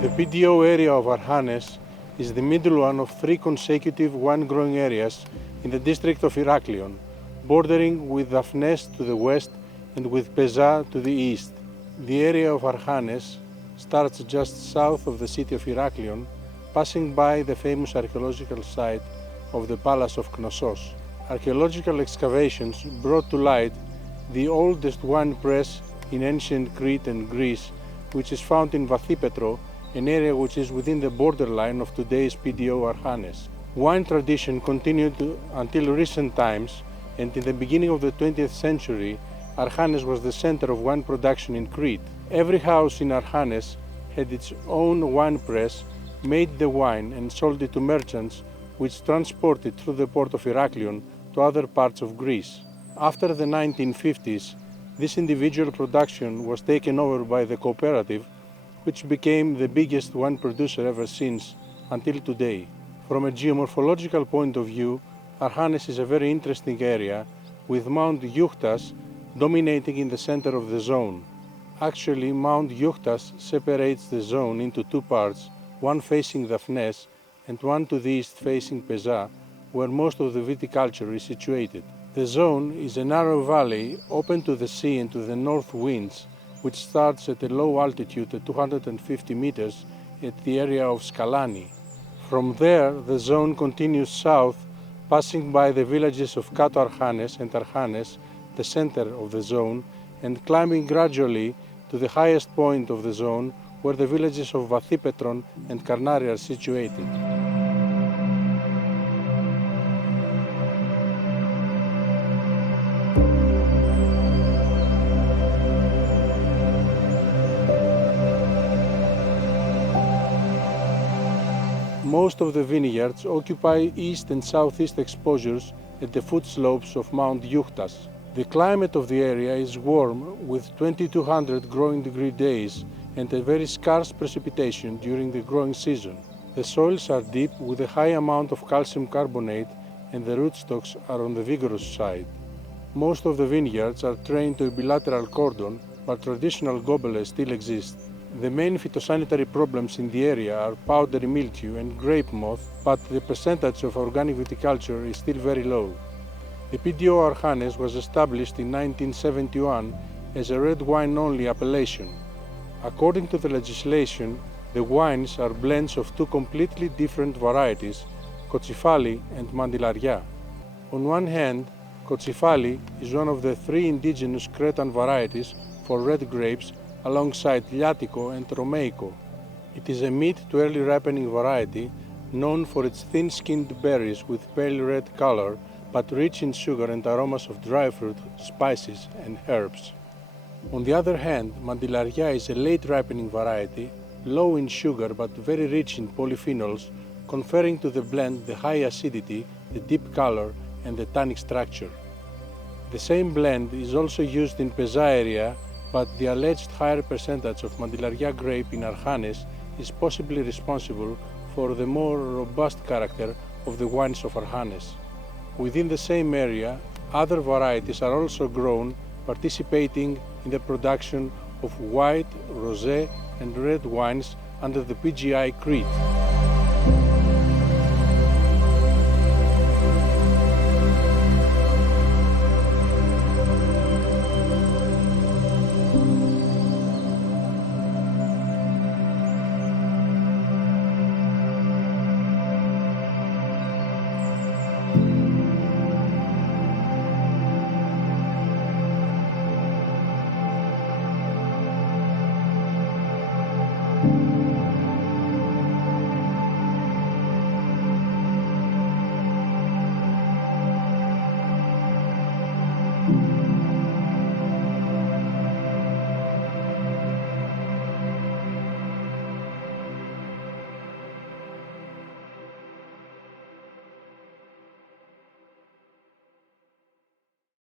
The PDO area of Archanes is the middle one of three consecutive wine-growing areas in the district of Iraklion, bordering with Daphnes to the west and with Peza to the east. The area of Archanes starts just south of the city of Iraklion, passing by the famous archaeological site of the Palace of Knossos. Archaeological excavations brought to light the oldest wine press in ancient Crete and Greece, which is found in Vathipetro, an area which is within the borderline of today's PDO Archanes. Wine tradition continued until recent times, and in the beginning of the 20th century, Archanes was the center of wine production in Crete. Every house in Archanes had its own wine press, made the wine and sold it to merchants, which transported through the port of Iraklion to other parts of Greece. After the 1950s, this individual production was taken over by the cooperative, which became the biggest wine producer ever since, until today. From a geomorphological point of view, Archanes is a very interesting area, with Mount Yuhtas dominating in the center of the zone. Actually, Mount Yuhtas separates the zone into two parts, one facing Daphnes and one to the east facing Peza, where most of the viticulture is situated. The zone is a narrow valley open to the sea and to the north winds, which starts at a low altitude at 250 meters at the area of Skalani. From there, the zone continues south, passing by the villages of Kato Archanes and Archanes, the center of the zone, and climbing gradually to the highest point of the zone, where the villages of Vathipetron and Karnari are situated. Most of the vineyards occupy east and southeast exposures at the foot slopes of Mount Yuhtas. The climate of the area is warm, with 2200 growing degree days and a very scarce precipitation during the growing season. The soils are deep with a high amount of calcium carbonate, and the rootstocks are on the vigorous side. Most of the vineyards are trained to a bilateral cordon, but traditional gobeles still exist. The main phytosanitary problems in the area are powdery mildew and grape moth, but the percentage of organic viticulture is still very low. The PDO Archanes was established in 1971 as a red wine-only appellation. According to the legislation, the wines are blends of two completely different varieties, Kotsifali and Mandilaria. On one hand, Kotsifali is one of the three indigenous Cretan varieties for red grapes, alongside Liatico and Romeico. It is a mid to early ripening variety known for its thin-skinned berries with pale red color, but rich in sugar and aromas of dry fruit, spices and herbs. On the other hand, Mandilaria is a late ripening variety, low in sugar but very rich in polyphenols, conferring to the blend the high acidity, the deep color and the tannic structure. The same blend is also used in Peza area, but the alleged higher percentage of Mandilaria grape in Archanes is possibly responsible for the more robust character of the wines of Archanes. Within the same area, other varieties are also grown, participating in the production of white, rosé and red wines under the PGI Crete.